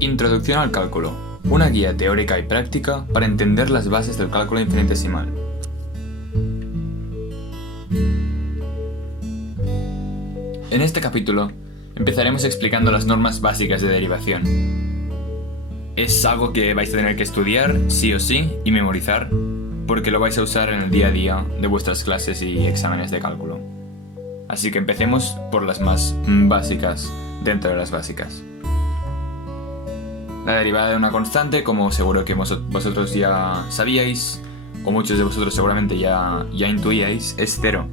Introducción al cálculo. Una guía teórica y práctica para entender las bases del cálculo infinitesimal. En este capítulo empezaremos explicando las normas básicas de derivación. Es algo que vais a tener que estudiar sí o sí y memorizar, porque lo vais a usar en el día a día de vuestras clases y exámenes de cálculo. Así que empecemos por las más básicas dentro de las básicas. La derivada de una constante, como seguro que vosotros ya sabíais, o muchos de vosotros seguramente ya intuíais, es cero.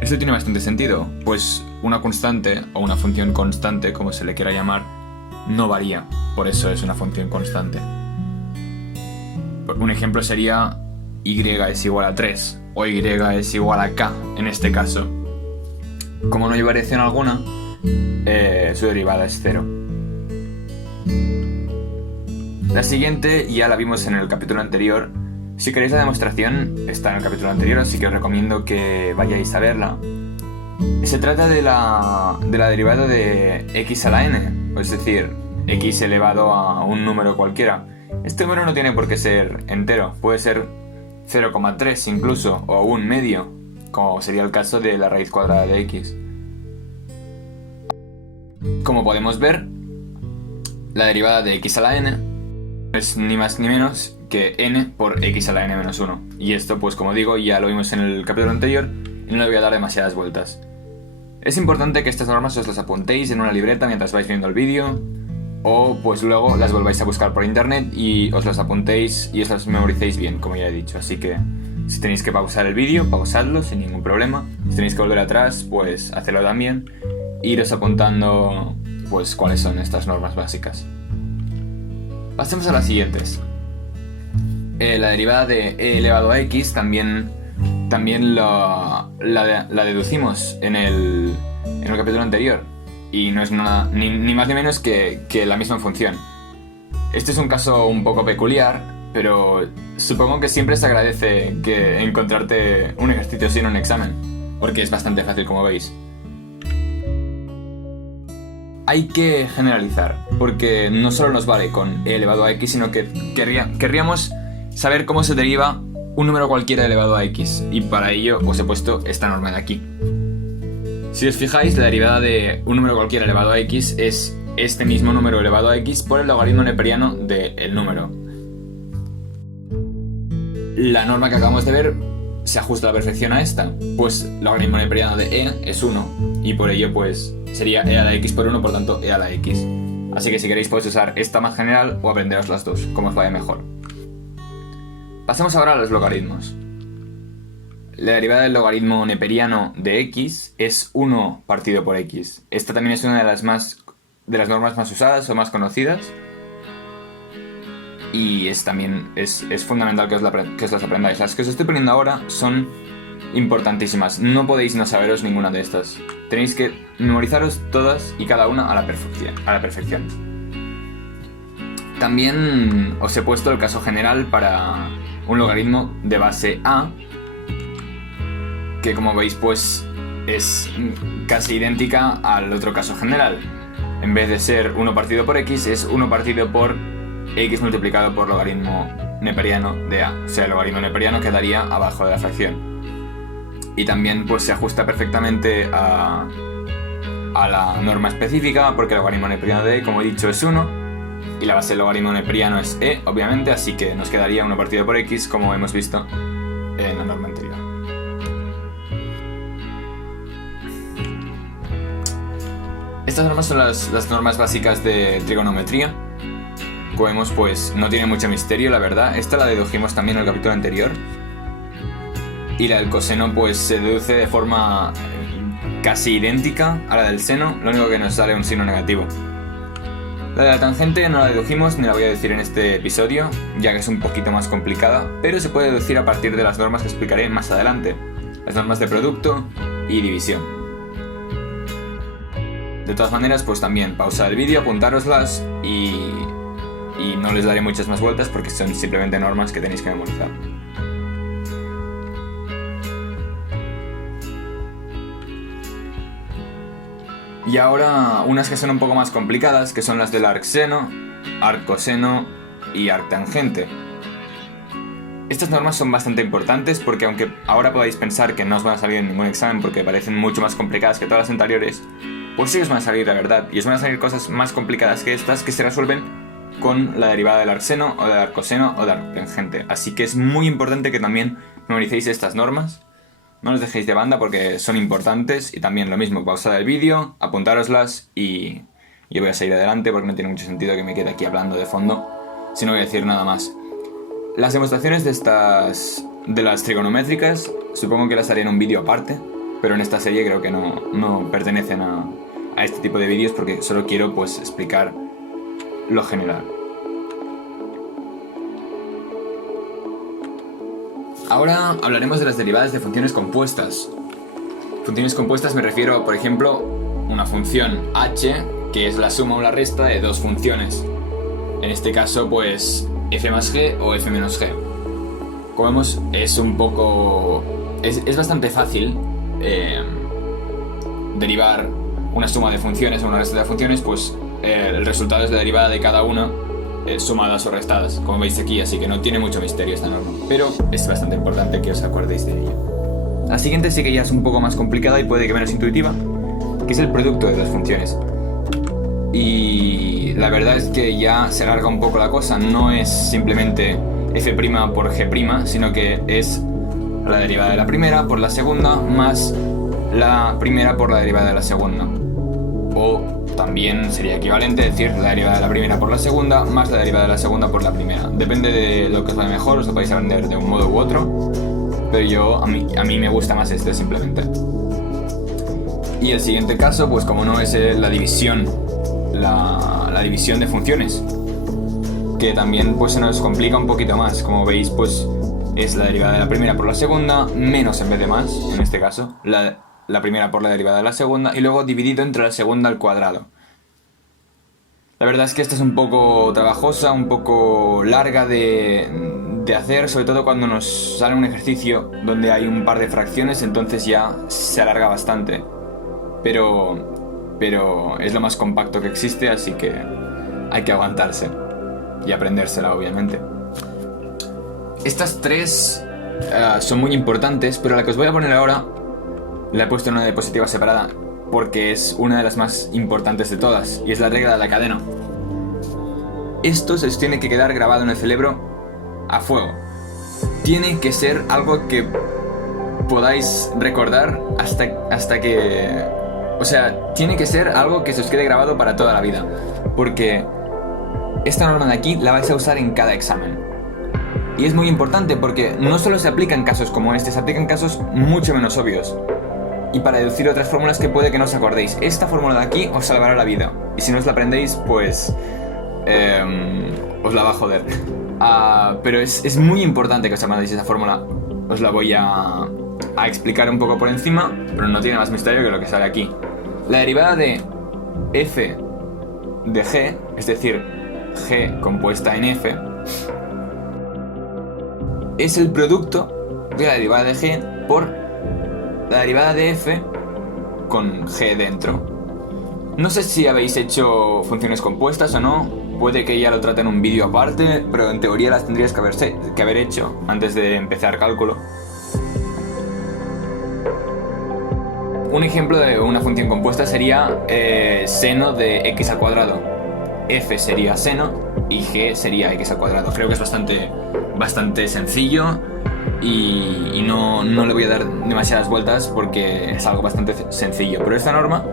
Esto tiene bastante sentido, pues una constante, o una función constante, como se le quiera llamar, no varía, por eso es una función constante. Un ejemplo sería y es igual a 3, o y es igual a k, en este caso. Como no hay variación alguna, su derivada es cero. La siguiente ya la vimos en el capítulo anterior. Si queréis la demostración, está en el capítulo anterior, así que os recomiendo que vayáis a verla. Se trata de la derivada de x a la n, es decir, x elevado a un número cualquiera. Este número no tiene por qué ser entero, puede ser 0,3 incluso, o un medio, como sería el caso de la raíz cuadrada de x. Como podemos ver, la derivada de x a la n es ni más ni menos que n por x a la n menos 1. Y esto, pues como digo, ya lo vimos en el capítulo anterior y no le voy a dar demasiadas vueltas. Es importante que estas normas os las apuntéis en una libreta mientras vais viendo el vídeo, o pues luego las volváis a buscar por internet y os las apuntéis y os las memoricéis bien, como ya he dicho. Así que si tenéis que pausar el vídeo, pausadlo sin ningún problema. Si tenéis que volver atrás, pues hacedlo también. E iros apuntando pues cuáles son estas normas básicas. Pasemos a las siguientes. La derivada de e elevado a x también la deducimos en el capítulo anterior. Y no es nada, ni más ni menos que la misma función. Este es un caso un poco peculiar, pero supongo que siempre se agradece que encontrarte un ejercicio así en un examen, porque es bastante fácil, como veis. Hay que generalizar, porque no solo nos vale con e elevado a x, sino que querríamos saber cómo se deriva un número cualquiera elevado a x, y para ello os he puesto esta norma de aquí. Si os fijáis, la derivada de un número cualquiera elevado a x es este mismo número elevado a x por el logaritmo neperiano del número. La norma que acabamos de ver se ajusta a la perfección a esta, pues el logaritmo neperiano de e es 1, y por ello pues sería e a la x por 1, por tanto e a la x. Así que si queréis podéis usar esta más general o aprenderos las dos, como os vaya mejor. Pasemos ahora a los logaritmos. La derivada del logaritmo neperiano de x es 1 partido por x. Esta también es una de las normas más usadas o más conocidas. Y es fundamental que os las aprendáis. Las que os estoy poniendo ahora son importantísimas. No podéis no saberos ninguna de estas. Tenéis que memorizaros todas y cada una a la perfección. También os he puesto el caso general para un logaritmo de base a, que como veis pues es casi idéntica al otro caso general. En vez de ser 1 partido por x, es 1 partido por x multiplicado por logaritmo neperiano de a. O sea, el logaritmo neperiano quedaría abajo de la fracción. Y también pues se ajusta perfectamente a la norma específica, porque el logaritmo neperiano de e, como he dicho, es 1. Y la base del logaritmo neperiano es e, obviamente, así que nos quedaría 1 partido por x, como hemos visto en la norma anterior. Estas normas son las normas básicas de trigonometría. Como vemos, pues no tiene mucho misterio, la verdad. Esta la dedujimos también en el capítulo anterior. Y la del coseno pues se deduce de forma casi idéntica a la del seno, lo único que nos sale un signo negativo. La de la tangente no la dedujimos ni la voy a decir en este episodio, ya que es un poquito más complicada, pero se puede deducir a partir de las normas que explicaré más adelante, las normas de producto y división. De todas maneras, pues también pausad el vídeo, apuntároslas y no les daré muchas más vueltas porque son simplemente normas que tenéis que memorizar. Y ahora unas que son un poco más complicadas, que son las del arcseno, arccoseno y arctangente. Estas normas son bastante importantes porque aunque ahora podáis pensar que no os van a salir en ningún examen porque parecen mucho más complicadas que todas las anteriores, pues sí os van a salir, la verdad, y os van a salir cosas más complicadas que estas que se resuelven con la derivada del arcseno o del arccoseno o del arctangente. Así que es muy importante que también memoricéis estas normas. No los dejéis de banda porque son importantes y también lo mismo, pausad el vídeo, apuntároslas y yo voy a seguir adelante porque no tiene mucho sentido que me quede aquí hablando de fondo si no voy a decir nada más. Las demostraciones de las trigonométricas supongo que las haré en un vídeo aparte, pero en esta serie creo que no pertenecen a este tipo de vídeos porque solo quiero pues explicar lo general. Ahora hablaremos de las derivadas de funciones compuestas. Funciones compuestas me refiero a, por ejemplo, una función h, que es la suma o la resta de dos funciones. En este caso, pues, f más g o f menos g. Como vemos, es bastante fácil derivar una suma de funciones o una resta de funciones, pues el resultado es la derivada de cada una sumadas o restadas, como veis aquí, así que no tiene mucho misterio esta norma, pero es bastante importante que os acordéis de ella. La siguiente sí que ya es un poco más complicada y puede que menos intuitiva, que es el producto de las funciones. Y la verdad es que ya se alarga un poco la cosa, no es simplemente f' por g', sino que es la derivada de la primera por la segunda más la primera por la derivada de la segunda. O también sería equivalente decir la derivada de la primera por la segunda más la derivada de la segunda por la primera. Depende de lo que os vaya mejor, os lo podéis aprender de un modo u otro, pero a mí me gusta más este simplemente. Y el siguiente caso, pues como no, es la división, la división de funciones, que también pues se nos complica un poquito más. Como veis, pues es la derivada de la primera por la segunda menos en vez de más, en este caso, la primera por la derivada de la segunda y luego dividido entre la segunda al cuadrado. La verdad es que esta es un poco trabajosa, un poco larga de hacer, sobre todo cuando nos sale un ejercicio donde hay un par de fracciones, entonces ya se alarga bastante. Pero es lo más compacto que existe, así que hay que aguantarse y aprendérsela, obviamente. Estas tres son muy importantes, pero la que os voy a poner ahora la he puesto en una diapositiva separada porque es una de las más importantes de todas, y es la regla de la cadena. Esto se os tiene que quedar grabado en el cerebro a fuego. Tiene que ser algo que podáis recordar hasta que... O sea, tiene que ser algo que se os quede grabado para toda la vida, porque esta norma de aquí la vais a usar en cada examen. Y es muy importante porque no solo se aplica en casos como este, se aplica en casos mucho menos obvios. Y para deducir otras fórmulas que puede que no os acordéis. Esta fórmula de aquí os salvará la vida. Y si no os la aprendéis, pues... os la va a joder. Pero es muy importante que os aprendáis esa fórmula. Os la voy a explicar un poco por encima, pero no tiene más misterio que lo que sale aquí. La derivada de f de g, es decir, g compuesta en f, es el producto de la derivada de g por la derivada de f con g dentro. No sé si habéis hecho funciones compuestas o no, puede que ya lo trate en un vídeo aparte, pero en teoría las tendrías que haber hecho antes de empezar cálculo. Un ejemplo de una función compuesta sería seno de x al cuadrado. F sería seno y g sería x al cuadrado. Creo que es bastante sencillo y no le voy a dar demasiadas vueltas porque es algo bastante sencillo. Pero esta norma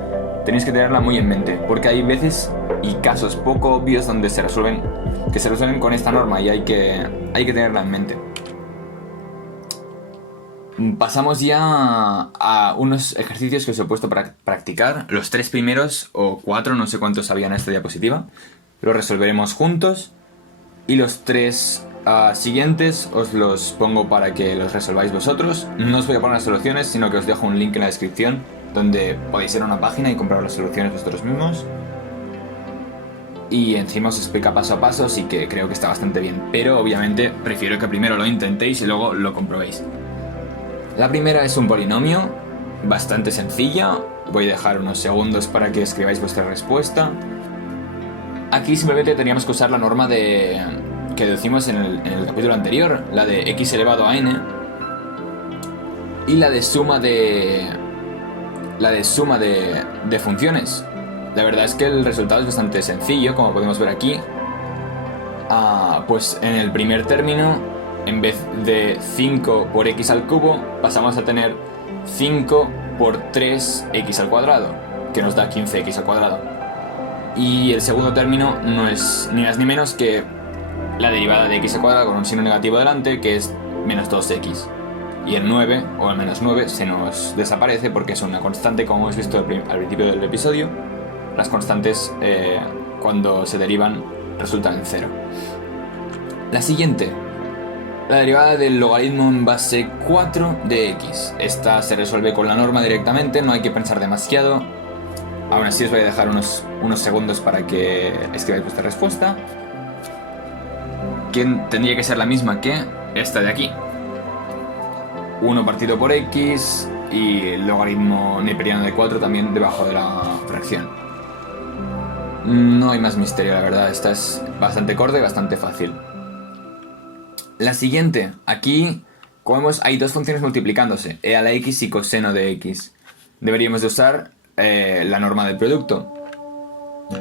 tenéis que tenerla muy en mente porque hay veces y casos poco obvios donde se resuelven con esta norma y hay que tenerla en mente. Pasamos ya a unos ejercicios que os he puesto para practicar. Los 3 primeros o 4, no sé cuántos había en esta diapositiva, los resolveremos juntos. Y los 3 siguientes os los pongo para que los resolváis vosotros. No os voy a poner las soluciones, sino que os dejo un link en la descripción donde podéis ir a una página y comprar las soluciones vosotros mismos. Y encima os explica paso a paso, así que creo que está bastante bien. Pero obviamente prefiero que primero lo intentéis y luego lo comprobéis. La primera es un polinomio bastante sencilla. Voy a dejar unos segundos para que escribáis vuestra respuesta. Aquí simplemente teníamos que usar la norma que decimos en el capítulo anterior, la de x elevado a n, y la de suma de funciones. La verdad es que el resultado es bastante sencillo, como podemos ver aquí. Pues en el primer término, en vez de 5 por x al cubo, pasamos a tener 5 por 3x al cuadrado, que nos da 15x al cuadrado. Y el segundo término no es ni más ni menos que la derivada de x al cuadrado con un signo negativo delante, que es menos 2x. Y el 9, o el menos 9, se nos desaparece porque es una constante, como hemos visto al principio del episodio. Las constantes, cuando se derivan, resultan en 0. La siguiente, la derivada del logaritmo en base 4 de x. Esta se resuelve con la norma directamente, no hay que pensar demasiado. Aún así os voy a dejar unos segundos para que escribáis vuestra respuesta, que tendría que ser la misma que esta de aquí. 1 partido por x y el logaritmo neperiano de 4 también debajo de la fracción. No hay más misterio, la verdad. Esta es bastante corta y bastante fácil. La siguiente. Aquí, como vemos, hay dos funciones multiplicándose, e a la x y coseno de x. Deberíamos de usar la norma del producto.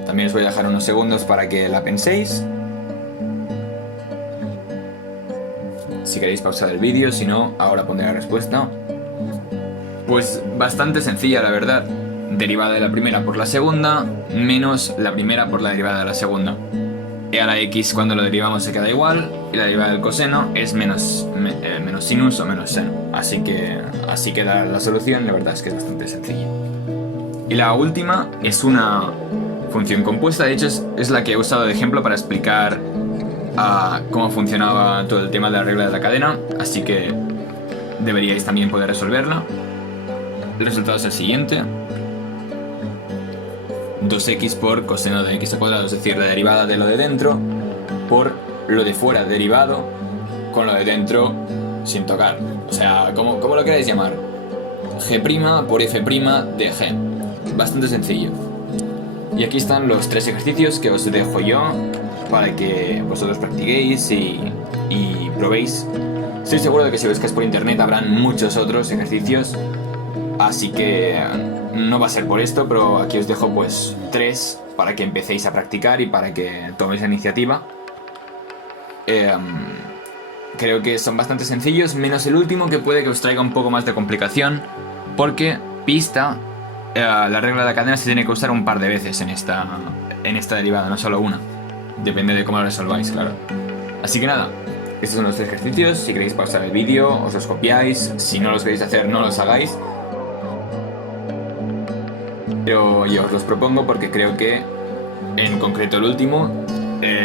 También os voy a dejar unos segundos para que la penséis. Si queréis pausar el vídeo, si no, ahora pondré la respuesta. Pues bastante sencilla, la verdad. Derivada de la primera por la segunda, menos la primera por la derivada de la segunda. E a la x cuando lo derivamos se queda igual, y la derivada del coseno es menos sinus o menos seno. Así queda la solución, la verdad es que es bastante sencilla. Y la última es una función compuesta, de hecho es la que he usado de ejemplo para explicar cómo funcionaba todo el tema de la regla de la cadena, así que deberíais también poder resolverla. El resultado es el siguiente: 2x por coseno de x al cuadrado, es decir, la derivada de lo de dentro por lo de fuera derivado con lo de dentro sin tocar. O sea, como lo queráis llamar. G' por f' de g. Bastante sencillo. Y aquí están los 3 ejercicios que os dejo yo para que vosotros practiquéis y probéis. Estoy seguro de que si buscáis por internet habrán muchos otros ejercicios, así que no va a ser por esto, pero aquí os dejo pues 3 para que empecéis a practicar y para que toméis la iniciativa. Creo que son bastante sencillos, menos el último, que puede que os traiga un poco más de complicación, porque pista, la regla de la cadena se tiene que usar un par de veces en esta derivada, no solo una. Depende de cómo lo resolváis, claro. Así que nada, estos son los 3 ejercicios. Si queréis pausar el vídeo, os los copiáis. Si no los queréis hacer, no los hagáis. Pero yo os los propongo porque creo que, en concreto el último,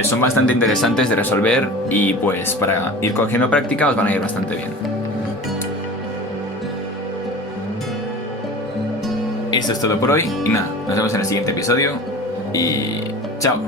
son bastante interesantes de resolver y pues para ir cogiendo práctica os van a ir bastante bien. Eso es todo por hoy y nada, nos vemos en el siguiente episodio y chao.